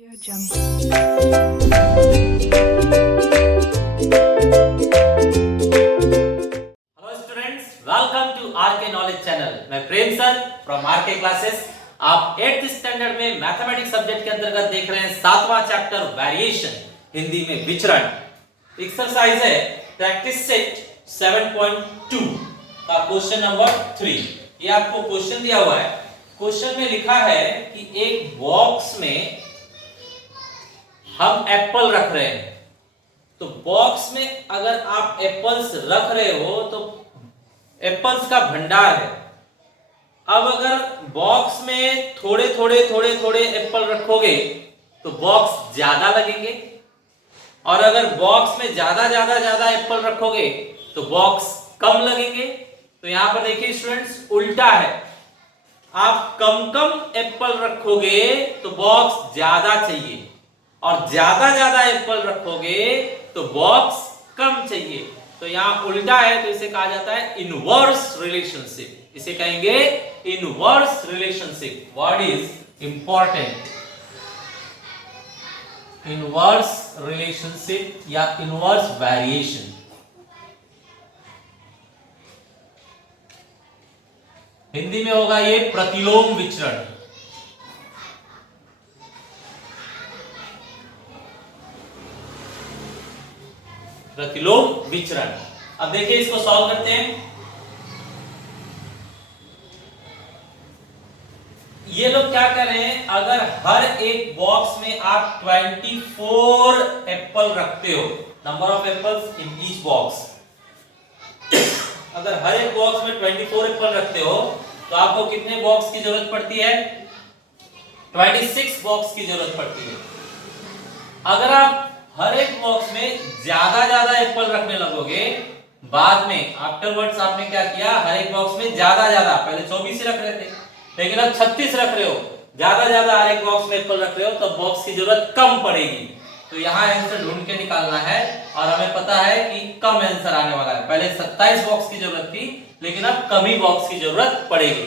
Audio Jungle. Hello students, welcome to RK knowledge channel. मैं Prem sir from RK classes. आप 8th standard में mathematics subject के अंतर्गत देख रहे हैं 7वां चैप्टर वेरिएशन, हिंदी में विचरण। एक्सरसाइज है प्रैक्टिस सेट 7.2 का क्वेश्चन नंबर 3। ये आपको क्वेश्चन दिया हुआ है। क्वेश्चन में लिखा है कि एक बॉक्स में हम एप्पल रख रहे हैं। तो बॉक्स में अगर आप एप्पल्स रख रहे हो तो एप्पल्स का भंडार है। अब अगर बॉक्स में थोड़े थोड़े एप्पल रखोगे तो बॉक्स ज्यादा लगेंगे, और अगर बॉक्स में ज्यादा एप्पल रखोगे तो बॉक्स कम लगेंगे। तो यहां पर देखिए स्टूडेंट्स, उल्टा है। आप कम एप्पल रखोगे तो बॉक्स ज्यादा चाहिए, और ज्यादा एप्पल रखोगे तो बॉक्स कम चाहिए। तो यहां उल्टा है, तो इसे कहा जाता है इनवर्स रिलेशनशिप। इसे कहेंगे inverse relationship. Word is important. Inverse relationship या इनवर्स वेरिएशन। हिंदी में होगा ये प्रतिलोम विचरण। प्रतिलोम विचरण। अब देखिए इसको सॉल्व करते हैं। ये लोग क्या कर रहे हैं, अगर हर एक बॉक्स में आप 24 एप्पल रखते हो, number of apples in each box, अगर हर एक बॉक्स में 24 एप्पल रखते हो तो आपको कितने बॉक्स की जरूरत पड़ती है? 26 बॉक्स की जरूरत पड़ती है। अगर आप हर एक बॉक्स में ज्यादा एप्पल रखने लगोगे, बाद में आफ्टरवर्ड्स आपने क्या किया, हर एक बॉक्स में ज्यादा, पहले 24 रख रहे थे लेकिन अब 36 रख रहे हो, ज्यादा हर एक बॉक्स में एप्पल रख रहे हो, तो बॉक्स की जरूरत कम पड़ेगी। तो यहाँ आंसर ढूंढ के निकालना है, और हमें पता है कि कम आंसर आने वाला है। पहले 27 बॉक्स की जरूरत थी लेकिन अब कम ही बॉक्स की जरूरत पड़ेगी।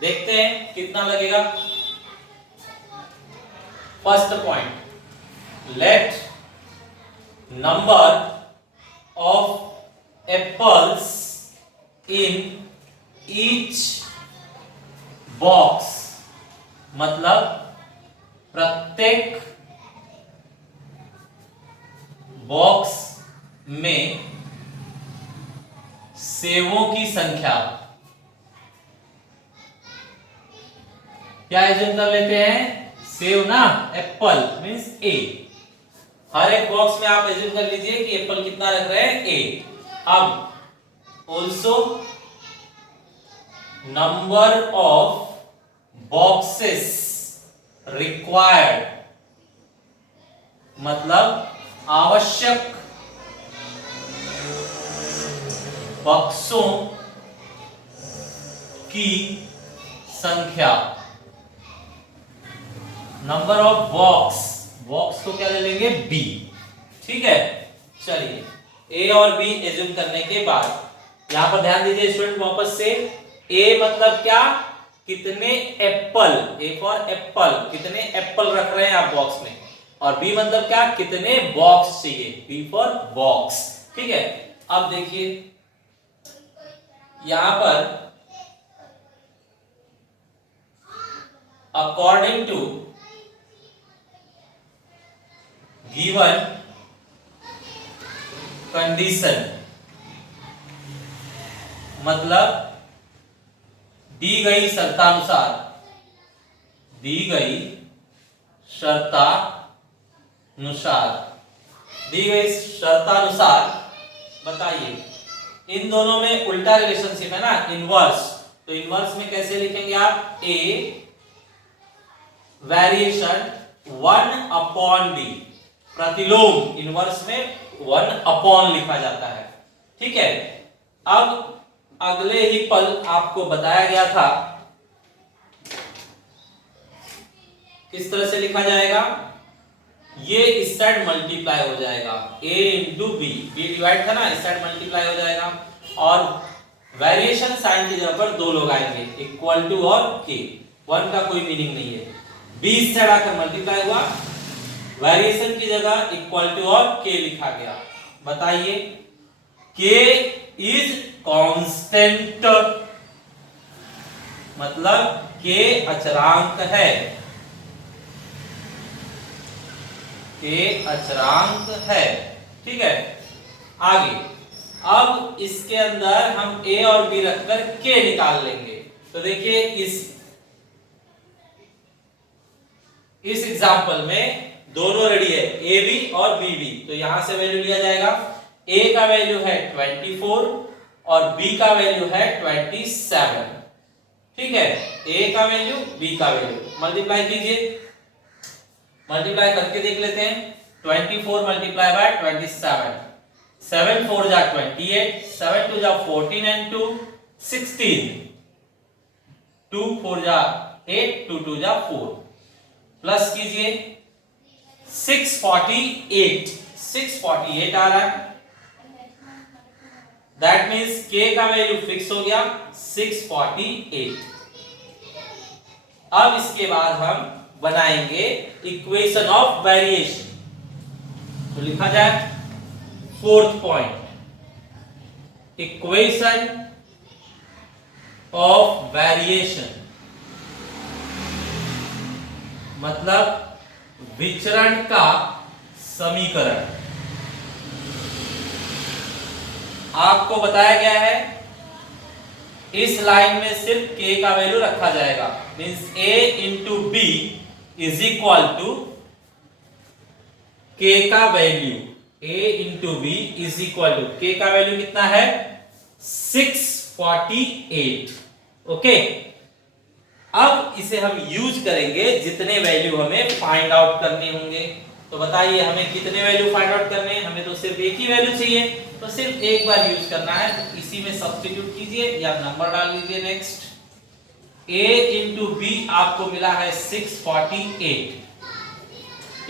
देखते हैं कितना लगेगा। First point, let number of apples in each box, मतलब प्रत्येक बॉक्स में सेवों की संख्या। क्या एज्यूम कर लेते हैं? सेव ना, एप्पल मींस ए। हर एक बॉक्स में आप एज्यूम कर लीजिए कि एप्पल कितना रख रहे हैं? ए। अब also number of boxes required, मतलब आवश्यक बक्सों की संख्या। नंबर ऑफ बॉक्स को क्या ले लेंगे? बी। ठीक है, चलिए ए और बी एज्यूम करने के बाद यहां पर ध्यान दीजिए स्टूडेंट वापस से। ए मतलब क्या? कितने एप्पल, ए फॉर एप्पल, कितने एप्पल रख रहे हैं आप बॉक्स में। और बी मतलब क्या? कितने बॉक्स चाहिए, बी फॉर बॉक्स। ठीक है, अब देखिए यहां पर अकॉर्डिंग टू गिवन कंडीशन, मतलब दी गई शर्तानुसार, बताइए इन दोनों में उल्टा रिलेशनशिप है ना, इनवर्स। तो इनवर्स में कैसे लिखेंगे आप? ए वेरिएशन 1/b, प्रतिलोम इनवर्स में 1/, लिखा जाता है। ठीक है, अब अगले ही पल आपको बताया गया था किस तरह से लिखा जाएगा। ये इस साइड मल्टीप्लाई हो जाएगा, a into b, b divide था ना, इस साइड मल्टीप्लाई हो जाएगा, और वेरिएशन साइन की जगह पर दो लोग आएंगे, इक्वल टू और के। 1 का कोई मीनिंग नहीं है। 20 से आकर मल्टीप्लाई हुआ, वेरिएशन की जगह इक्वलिटी और k लिखा गया। बताइए k इज कांस्टेंट, मतलब k अचरांक है, k अचरांक है। ठीक है, आगे अब इसके अंदर हम a और b रखकर k निकाल लेंगे। तो देखिए इस एग्जांपल में दोनों रेडी है, ए बी और बी बी, तो यहां से वैल्यू लिया जाएगा। a का वैल्यू है 24 और b का वैल्यू है 27। ठीक है, a का वैल्यू b का वैल्यू मल्टीप्लाई कीजिए, मल्टीप्लाई करके देख लेते हैं। 24 मल्टीप्लाई बाय 27, 7 4 जा 28, 7 2 जा 14 एंड 2 16, 2 4 जा 8, 2 2 जा 4, प्लस कीजिए 648, 648 आ रहा है। दैट मीन्स k का वैल्यू फिक्स हो गया 648। अब इसके बाद हम बनाएंगे इक्वेशन ऑफ वेरिएशन। तो लिखा जाए fourth point, equation of variation, मतलब विचरण का समीकरण। आपको बताया गया है इस लाइन में सिर्फ k का वैल्यू रखा जाएगा, means a into b is equal to k का value, a into b is equal to k का वैल्यू कितना है 648। ओके, अब इसे हम यूज करेंगे जितने वैल्यू हमें फाइंड आउट करने होंगे। तो बताइए हमें कितने वैल्यू फाइंड आउट करने हैं? हमें तो सिर्फ एक ही वैल्यू चाहिए, तो सिर्फ एक बार यूज करना है। तो इसी में सब्स्टिट्यूट कीजिए या नंबर डाल दीजिए। नेक्स्ट a इंटू बी आपको मिला है 648।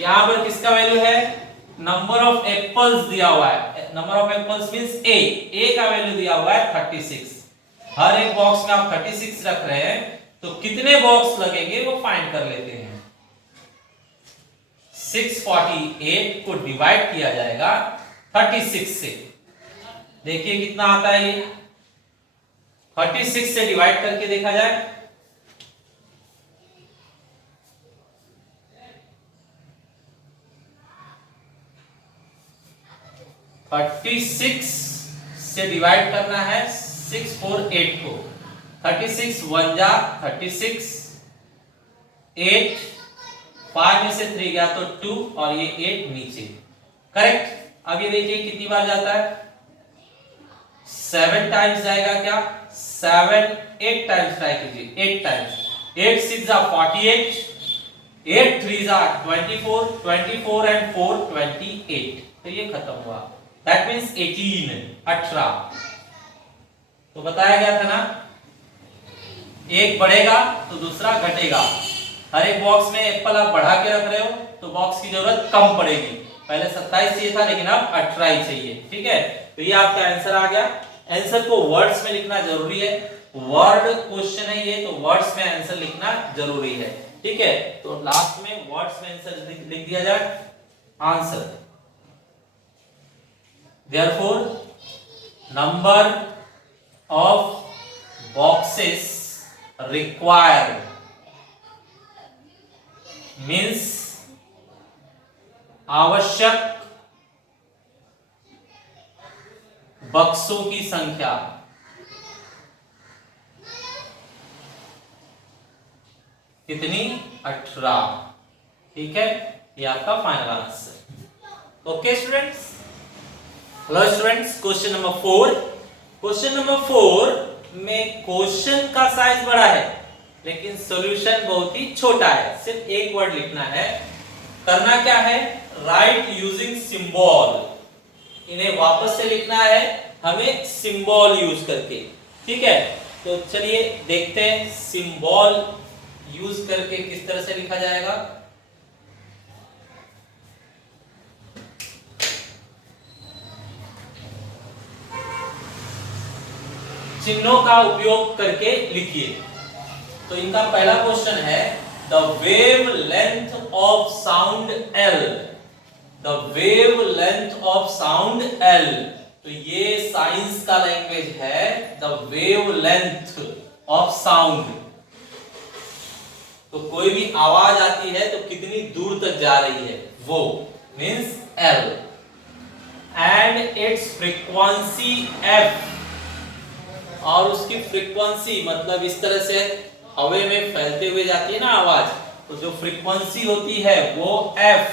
यहां पर किसका वैल्यू है? नंबर ऑफ एप्पल्स दिया हुआ है, number of apples means a का वैल्यू दिया हुआ है 36। हर एक बॉक्स में आप 36 रख रहे हैं, तो कितने बॉक्स लगेंगे वो फाइंड कर लेते हैं। 648 को डिवाइड किया जाएगा 36 से, देखिए कितना आता है ये। 36 से डिवाइड करके देखा जाए, से डिवाइड करना है 648 को। 36 1 जा 36, 8 5 में से 3 गया तो 2 और ये 8 नीचे। करेक्ट। अब ये देखिए कितनी बार जाता है, 7 टाइम्स जाएगा क्या? 7 8 टाइम्स ट्राई कीजिए, 8 टाइम्स। 8 6 जा 48, 8 3 जा 24, 24 एंड 4 28। तो ये खत्म हुआ। That means 18। तो बताया गया था ना, एक बढ़ेगा तो दूसरा घटेगा। हर एक बॉक्स में एप्पल आप बढ़ा के रख रहे हो तो बॉक्स की जरूरत कम पड़ेगी। पहले 27 चाहिए था लेकिन अब 18 ही चाहिए। ठीक है, तो ये आपका आंसर आ गया। आंसर को वर्ड्स में लिखना जरूरी है, वर्ड क्वेश्चन है ये, तो वर्ड्स में आंसर लिखना जरूरी है। ठीक है, तो लास्ट में वर्ड्स में आंसर लिख दिया जाए। Answer therefore number of boxes required means आवश्यक बक्सों की संख्या कितनी? 18। ठीक है, ये आपका final answer. Okay students, hello students, question number 4। Question number 4 में क्वेश्चन का साइज बड़ा है लेकिन सॉल्यूशन बहुत ही छोटा है। सिर्फ एक वर्ड लिखना है। करना क्या है? Right using symbol. इन्हें वापस से लिखना है हमें सिंबल यूज करके। ठीक है, तो चलिए देखते हैं सिंबल यूज करके किस तरह से लिखा जाएगा। चिन्हों का उपयोग करके लिखिए। तो इनका पहला क्वेश्चन है the wave length of sound L, the wave length of sound L, तो ये साइंस का लैंग्वेज है, the wave length of sound. तो कोई भी आवाज आती है तो कितनी दूर तक जा रही है, वो means L, and its frequency F, और उसकी फ्रीक्वेंसी मतलब इस तरह से हवा में फैलते हुए जाती है ना आवाज, तो जो फ्रीक्वेंसी होती है वो F,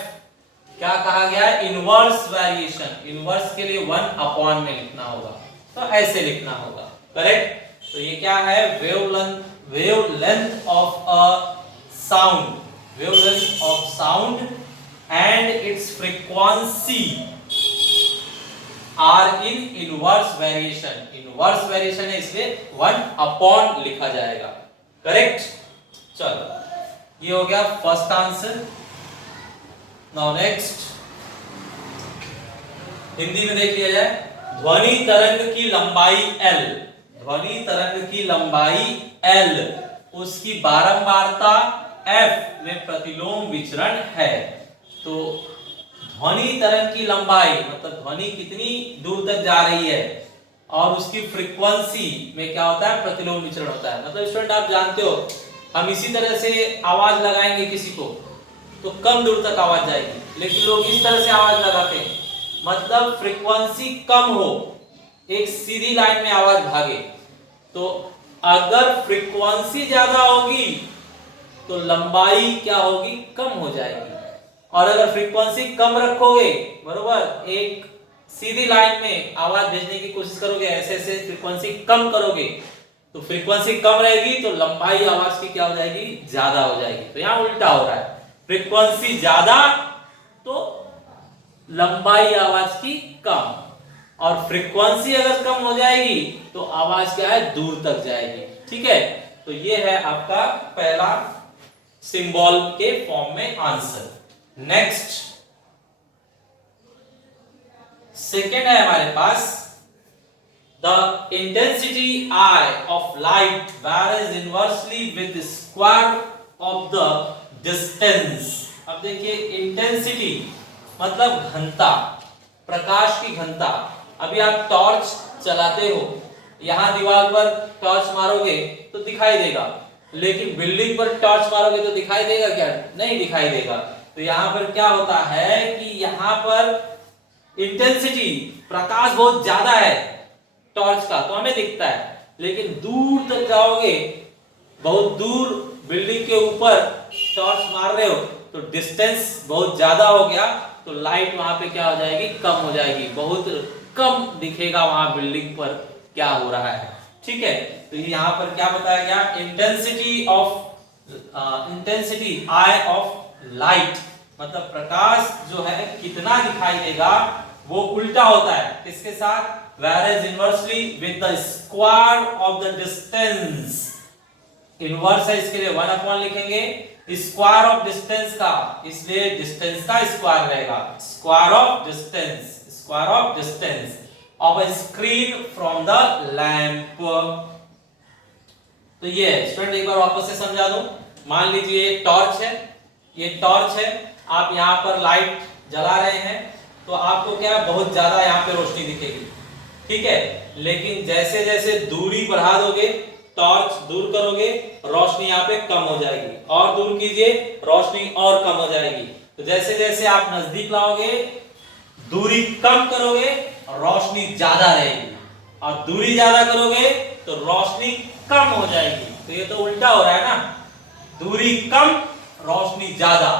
क्या कहा गया, इनवर्स वेरिएशन, इनवर्स के लिए 1 में लिखना होगा, तो ऐसे लिखना होगा, करेक्ट। तो ये क्या है, wave length of a sound, wave length of sound and its frequency are in inverse variation, inverse variation है इसलिए 1 लिखा जाएगा, करेक्ट। चलो ये हो गया first answer. Now next Hindi में देख लिया जाए, ध्वनि तरंग की लंबाई L, ध्वनि तरंग की लंबाई L, उसकी बारंबारता F में प्रतिलोम विचरण है। तो ध्वनि तरंग की लंबाई मतलब ध्वनि कितनी दूर तक जा रही है, और उसकी फ्रीक्वेंसी में क्या होता है, प्रतिलोम विचरण होता है। मतलब स्टूडेंट आप जानते हो, हम इसी तरह से आवाज लगाएंगे किसी को तो कम दूर तक आवाज जाएगी, लेकिन लोग इस तरह से आवाज लगाते हैं, मतलब फ्रीक्वेंसी कम हो, एक सीधी लाइन में आवाज भागे। तो अगर फ्रीक्वेंसी ज्यादा होगी तो लंबाई क्या होगी, कम हो जाएगी, और अगर फ्रीक्वेंसी कम रखोगे, बरोबर, एक सीधी लाइन में आवाज भेजने की कोशिश करोगे, ऐसे ऐसे फ्रीक्वेंसी कम करोगे, तो फ्रीक्वेंसी कम रहेगी तो लंबाई आवाज की क्या हो जाएगी, ज्यादा हो जाएगी। तो यहाँ उल्टा हो रहा है, फ्रीक्वेंसी ज्यादा तो लंबाई आवाज की कम, और फ्रीक्वेंसी अगर कम हो जाएगी तो आवाज क्या है, दूर तक जाएगी, ठीक है। तो ये है आपका पहला सिंबल के फॉर्म में आंसर। नेक्स्ट सेकेंड है हमारे पास, the intensity I of light varies inversely with the square of the distance। अब देखिए इंटेंसिटी मतलब घनता, प्रकाश की घनता। अभी आप टॉर्च चलाते हो, यहां दीवार पर टॉर्च मारोगे तो दिखाई देगा, लेकिन बिल्डिंग पर टॉर्च मारोगे तो दिखाई देगा क्या, नहीं दिखाई देगा। तो यहां पर क्या होता है कि यहां पर इंटेंसिटी, प्रकाश बहुत ज्यादा है टॉर्च का तो हमें दिखता है, लेकिन दूर तक जाओगे, बहुत दूर बिल्डिंग के ऊपर टॉर्च मार रहे हो तो डिस्टेंस बहुत ज्यादा हो गया, तो लाइट वहां पे क्या हो जाएगी, कम हो जाएगी, बहुत कम दिखेगा वहां बिल्डिंग पर क्या हो रहा है, ठीक है। तो यहाँ पर क्या बताया गया, इंटेंसिटी I ऑफ लाइट मतलब प्रकाश जो है कितना दिखाई देगा, वो उल्टा होता है किसके साथ, whereas inversely with the square of the distance। Inverse है इसके लिए 1 लिखेंगे, स्क्वायर ऑफ डिस्टेंस का, इसलिए डिस्टेंस का स्क्वायर रहेगा, square of distance, square of distance of a screen from the lamp. तो ये स्टूडेंट एक बार वापस से समझा दूं, मान लीजिए ये टॉर्च है, ये टॉर्च है, आप यहाँ पर लाइट जला रहे हैं तो आपको क्या बहुत ज्यादा यहाँ पे रोशनी दिखेगी, ठीक है। लेकिन जैसे जैसे दूरी बढ़ा दोगे, टॉर्च दूर करोगे, रोशनी यहाँ पे कम हो जाएगी, और दूर कीजिए रोशनी और कम हो जाएगी। तो जैसे जैसे आप नजदीक लाओगे, दूरी कम करोगे, रोशनी ज्यादा रहेगी, और दूरी ज्यादा करोगे तो रोशनी कम हो जाएगी। तो ये तो उल्टा हो रहा है ना, दूरी कम रोशनी ज्यादा,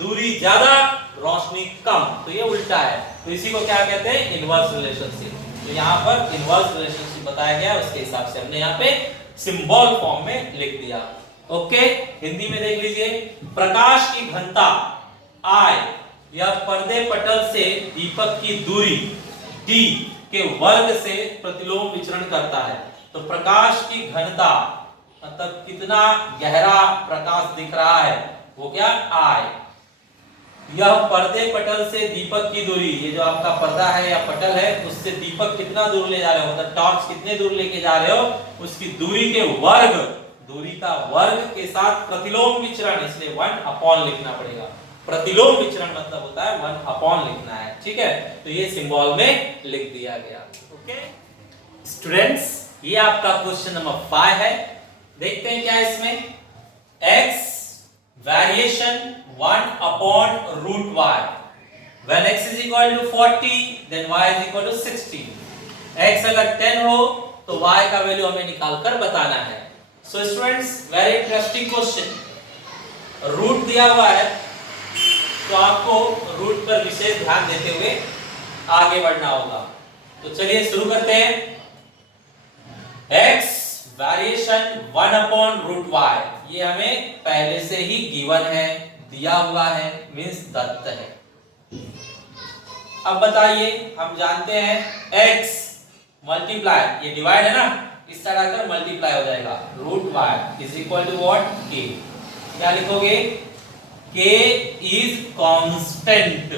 दूरी ज्यादा रोशनी कम, तो ये उल्टा है। तो इसी को क्या कहते हैं, इनवर्स रिलेशनशिप। तो यहाँ पर इनवर्स रिलेशनशिप बताया गया, उसके हिसाब से हमने यहाँ पे सिंबल फॉर्म में लिख दिया। ओके, हिंदी में देख लीजिए, प्रकाश की घनता I यह पर्दे पटल से दीपक की दूरी D के वर्ग से प्रतिलोम विचरण करता है। तो प्रकाश की घनता मतलब कितना गहरा प्रकाश दिख रहा है, वो क्या, I। यह पर्दे पटल से दीपक की दूरी, ये जो आपका पर्दा है या पटल है, उससे दीपक कितना दूर ले जा रहे हो, मतलब टॉर्च कितने दूर लेके जा रहे हो, उसकी दूरी के वर्ग, दूरी का वर्ग के साथ प्रतिलोम विचरण, इसलिए 1 लिखना पड़ेगा। प्रतिलोम विचरण मतलब होता है 1 लिखना है, ठीक है। तो ये सिंबल में लिख दिया गया। ओके स्टूडेंट्स, ये आपका क्वेश्चन नंबर 5 है। देखते हैं क्या इसमें। x variation 1/√y when x is equal to 40 then y is equal to 60। x अगर 10 हो तो y का वैल्यू हमें निकालकर बताना है। So students, very interesting question. Root दिया हुआ है तो आपको रूट पर विशेष ध्यान देते हुए आगे बढ़ना होगा। तो चलिए शुरू करते हैं। x वेरिएशन 1/√y, ये हमें पहले से ही गिवन है, दिया हुआ है, मींस दत्त है। अब बताइए, हम जानते हैं x मल्टीप्लाई, ये डिवाइड है ना, इस साइड आकर मल्टीप्लाई हो जाएगा, √y is equal to what, k। क्या लिखोगे, k इज कांस्टेंट,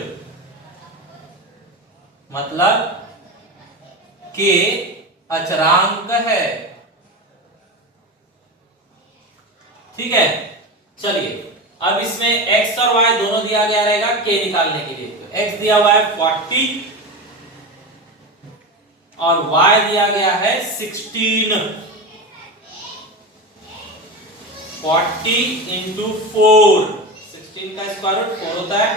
मतलब k अचरांक है, ठीक है। चलिए अब इसमें x और y दोनों दिया गया रहेगा k निकालने के लिए। तो x दिया हुआ है 40 और y दिया गया है 16। 40 इंटू 4, 16 का स्क्वायर रूट 4 होता है,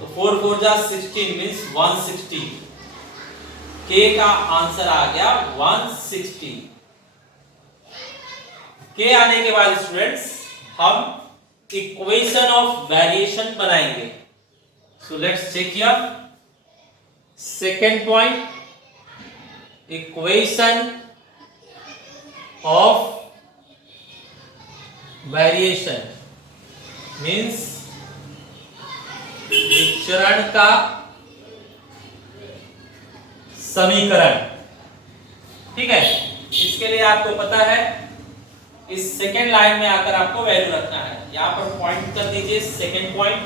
तो 4 4 जा 16 मींस 160। k का आंसर आ गया 160। के आने के बाद स्टूडेंट्स हम इक्वेशन ऑफ वेरिएशन बनाएंगे। So let's check here. Second point, equation of variation means विचरण का समीकरण, ठीक है। इसके लिए आपको पता है, इस सेकेंड लाइन में आकर आपको वैल्यू रखना है। यहां पर पॉइंट कर दीजिए सेकेंड पॉइंट,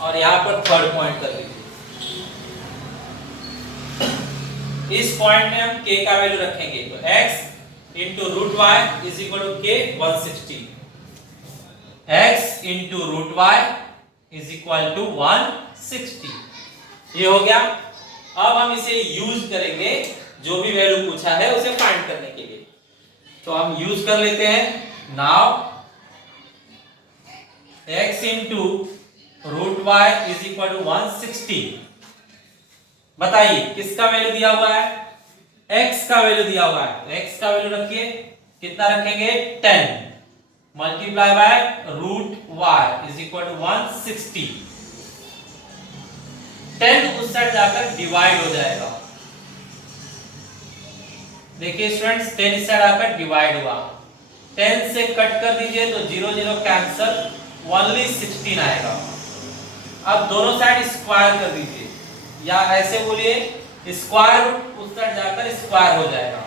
और यहां पर थर्ड पॉइंट कर दीजिए। इस पॉइंट में हम k का वैल्यू रखेंगे, तो x into √y is equal to k 160। x into √y is equal to 160। ये हो गया। अब हम इसे यूज करेंगे, जो भी वैल्यू पूछा है उसे फाइंड करने के लिए। तो हम यूज कर लेते हैं। Now x into √y is equal to 160। बताइए किसका वैल्यू दिया हुआ है, x का वैल्यू दिया हुआ है, तो x का वैल्यू रखिए, कितना रखेंगे 10 multiply by √y is equal to 160। 10 उस साइड जाकर डिवाइड हो जाएगा। देखिए स्टूडेंट्स, 10 इस साइड आकर डिवाइड हुआ, 10 से कट कर दीजिए तो 0 0 कैंसल, ओनली 16 आएगा। अब दोनों साइड स्क्वायर कर दीजिए, या ऐसे बोलिए स्क्वायर रूट उस साइड जाकर स्क्वायर हो जाएगा,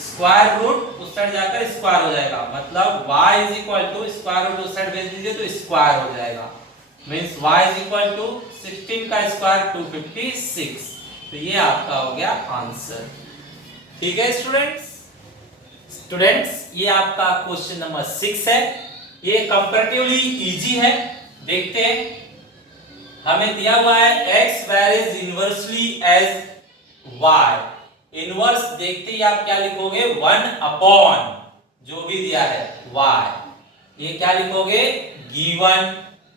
स्क्वायर रूट उस साइड जाकर स्क्वायर हो जाएगा, मतलब y is equal to square root उस साइड भेज दीजिए तो स्क्वायर हो जाएगा, means y is equal to 16 का स्क्वायर 256। तो ये आपका हो गया आंसर, ठीक है स्टूडेंट्स, ये आपका क्वेश्चन नंबर 6 है। ये कंपैरेटिवली इजी है। देखते हैं, हमें दिया हुआ है x varies inversely as y। Inverse देखते ही आप क्या लिखोगे, 1 जो भी दिया है y। ये क्या लिखोगे, गिवन,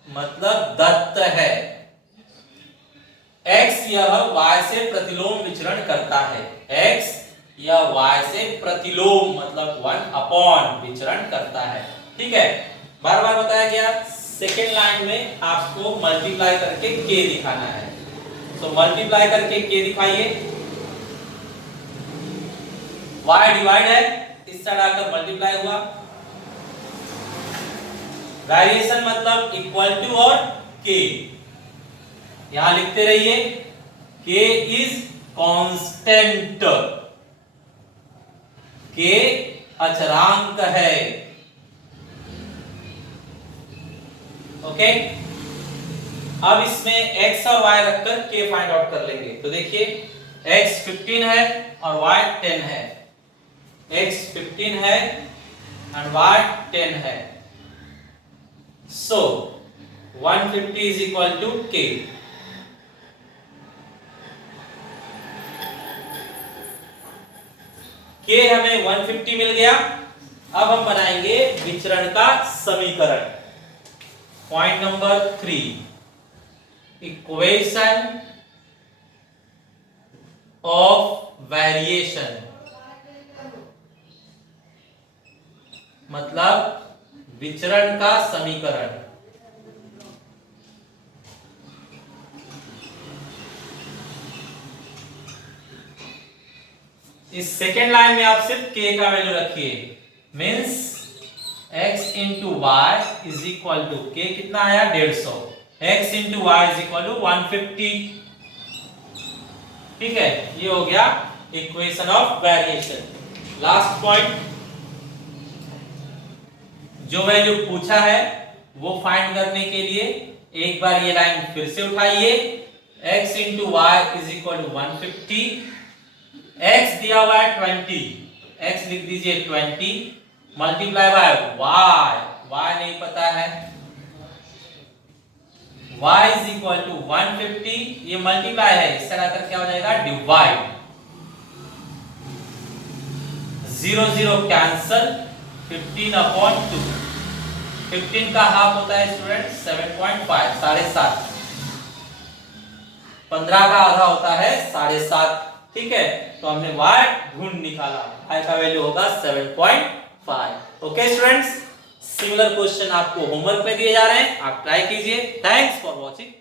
मतलब दत्त है। x यह y से प्रतिलोम विचरण करता है, x यह y से प्रतिलोम मतलब 1 विचरण करता है, ठीक है। बार बार बताया गया, सेकेंड लाइन में आपको मल्टीप्लाई करके k दिखाना है, तो मल्टीप्लाई करके k दिखाइए। y डिवाइड है, इस साइड आकर मल्टीप्लाई हुआ, वेरिएशन मतलब इक्वल टू और k, यहां लिखते रहिए k इज कांस्टेंट, k अचरांक है, ओके। अब इसमें x और y रखकर k फाइंड आउट कर लेंगे। तो देखिए x 15 है और y 10 है, x 15 है और y 10 है। So 150 is equal to k. k हमें 150 मिल गया। अब हम बनाएंगे विचरण का समीकरण। Point number 3, equation of variation, मतलब विचरण का समीकरण। इस सेकेंड लाइन में आप सिर्फ k का वैल्यू रखिए, means x into y is equal to k कितना आया 150, x into y is equal to 150। ठीक है, ये हो गया equation of variation. Last point, जो वैल्यू पूछा है वो फाइंड करने के लिए एक बार ये लाइन फिर से उठाइए, x into y is equal to 150, x दिया हुआ है 20, x लिख दीजिए 20 मल्टीप्लाई बाय y नहीं पता है, y इज इक्वल टू 150, ये मल्टीप्लाई है, इस तरह कर क्या हो जाएगा डिवाइड, 0 0 कैंसल, 15/2, 15 का हाफ होता है स्टूडेंट 7.5, 7.5, 15 का आधा होता है 7.5। ठीक है, तो हमने y ढूंढ निकाला, y का वैल्यू होगा 7.5। ओके स्टूडेंट्स, सिमिलर क्वेश्चन आपको होमवर्क में दिए जा रहे हैं, आप ट्राई कीजिए। Thanks for watching.